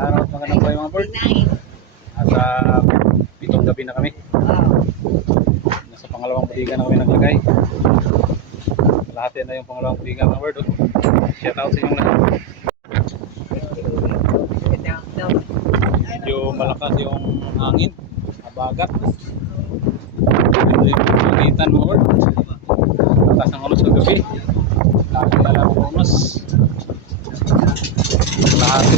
Araw at magandang buhay mga bird. Nasa pitong gabi na kami. Nasa pangalawang budigan na kami naglagay. Lahat na yung pangalawang budigan mga bird. Shout out sa inyong lahat. Medyo malakas yung hangin. Abagat. Ito yung magitan mga bird. Taas ng unos kagabi. Lagi na lang ang unos. Lahat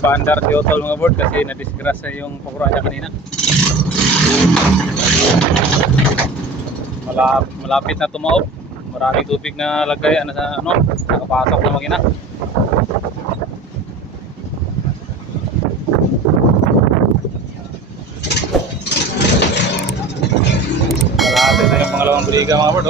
nagpaandar si Otol mga board kasi nadisgrasya yung pagkura niya kanina. Malapit na tumaob. Maraming tubig na lagay sa nakapasok na makina. Malapit na yung pangalawang buliga mga board.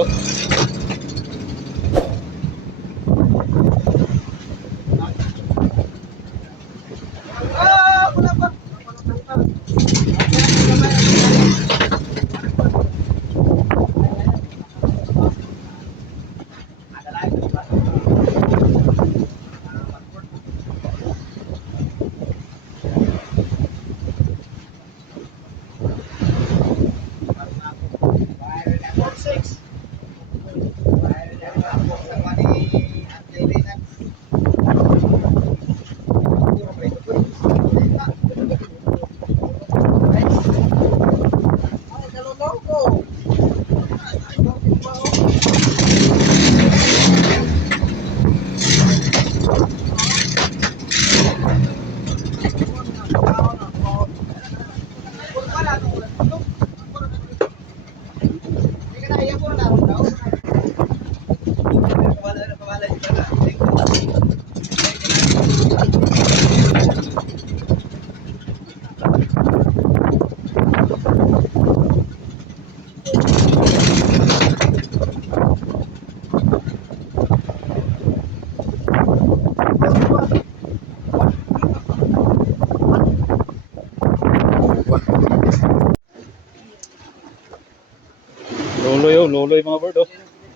Luloy mga bird,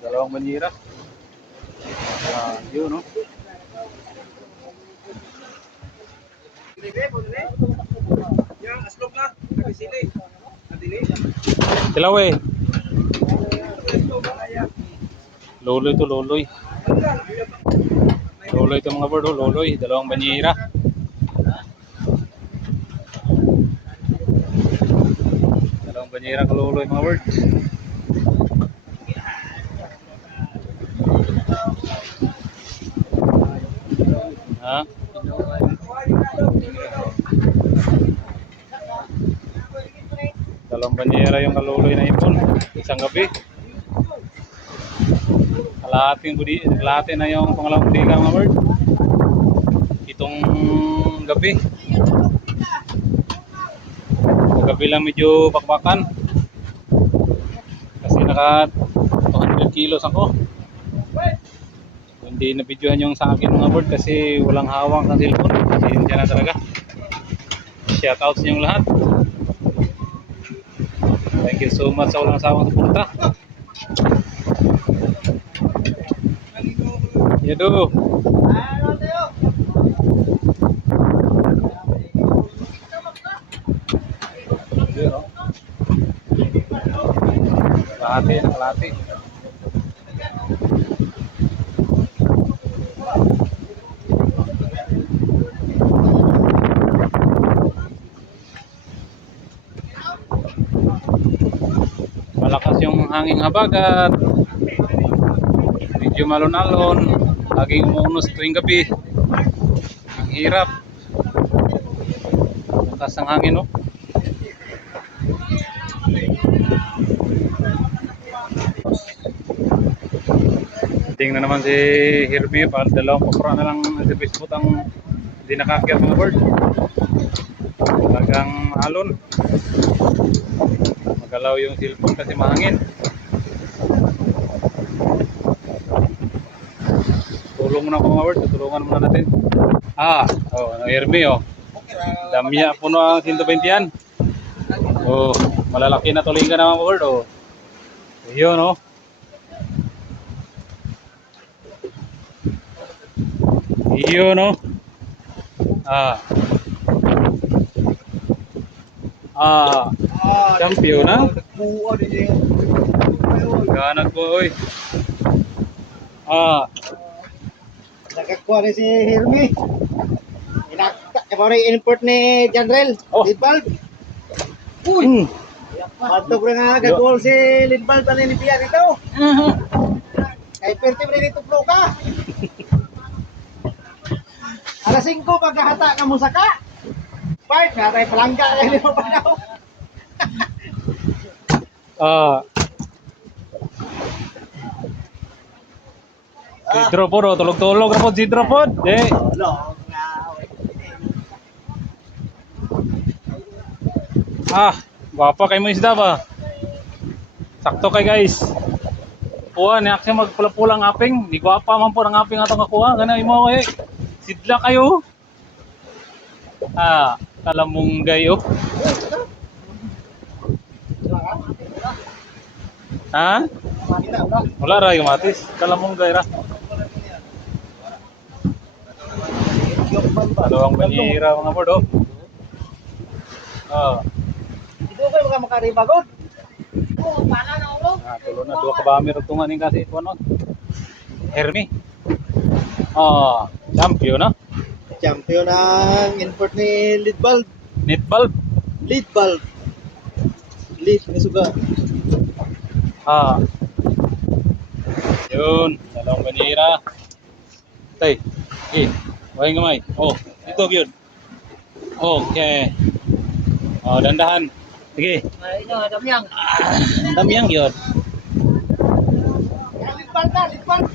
dalawang banyera. Yun, no? Silaw eh. Luloy to luloy. Luloy to mga bird, luloy. Dalawang banyera. Dalawang banyera kaluloy mga bird. Ha? Dalawang banyera yung kaluloy na ipon. Isang gabi. Kalahati na yung pangalawang budiga mga bird. Itong gabi. Gabi lang medyo bakbakan. Kasi naka 200 kilos ako. Hindi na videohan yung sa akin mga bird kasi walang hawak ng cellphone. Pasensya na talaga. Shout out sa inyong lahat. Thank you so much sa walang sawang suporta. Yado. Kalahati. Malakas yung hanging habagat. Medyo malon-alon. Laging umuunos tuwing gabi. Ang hirap. Lakas ng hangin, no? Tingnan na naman si Herbie. Dalawang pakura na lang sa Facebook ang hindi nakakyat mga bird. Talagang alon. Magalaw yung cellphone kasi mahangin. muna ako mga word. Tutulungan muna natin. Ang Hermi oh. Damya puno ang 120 yan. Oh, malalaki na tulingan na mga word oh. Ayun oh. Ayun oh. Champion na. Ganag po oy. Nakakuha rin si Hermi. Import ni Janrel. Oh. Lead bulb. Uy! Matog rin nga kagol si lead bulb pa ni Pia dito. Kay perti mo dito pro ka. Alas 5 paghahata ka mo saka. Part na tayo palangga kay lima pa daw. Sidro po, no? Tulog-tulog na po, sidro po. Gwapa kay mo isda ba? Sakto kay guys. Kuha, niyak siya magpula-pulang aping. Di gwapa man po ng aping atong kakuha. Ganun mo eh. Sidla kayo. Kalamunggay oh. Wala ra yung matis. Kalamunggay ra. Dalawang banyera mga bird oh. Ito kayo mga makaribagod. Tulo na dua ka ba mi rugtungan ning kasi kuno. Hermi. Champion na. Champion ang import ni lead bulb. Net bulb. Lead bulb. Lead na suga. Yun, dalawang banyera. Tay. Wahing gamay. Ito gyud. Okay. Dandahan. Sige. Damyang. Damyang yun. Lead bulb na, lead bulb.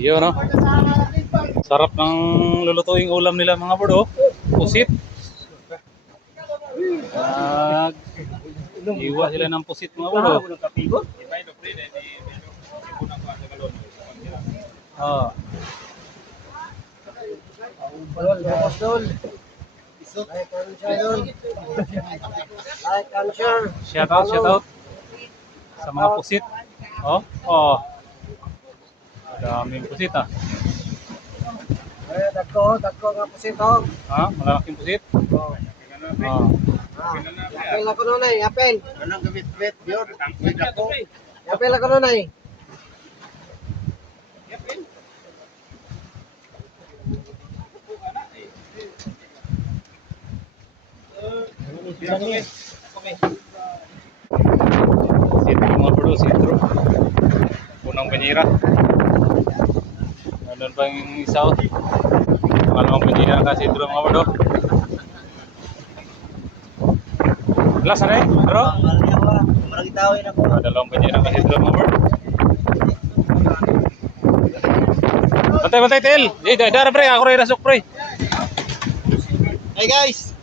Yun no. Sarap ng lulutuing ulam nila mga bro. Pusit. Iwa sila ng pusit mga bro. Shout out sa mga pusit. Daming pusit Dagko nga pusit oh. Malaking pusit. Apel ako nun ay, apel. Anong gabit-bit, biyor? Apel ako nun ay. Sitro mga bro, sitro. Punang banyera. Nandun pa yung isa. Pangalawang banyera ka sitro mga bro. Last na bro? Marami tawin ako. Dalawang banyera ka sitro mga bro. Bantay, Tel! Dara pre, ako rin rasok pre. Hey guys!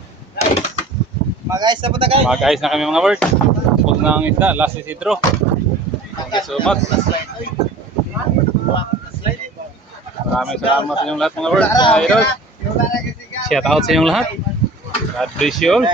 Mag-ayos na po ta guys. Mag-ayos na kami mga bird. Tapos na ang isda, last is hidro. Thank you so much. Maraming salamat sa inyong lahat mga bird. Shout out sa inyong lahat. God bless you all.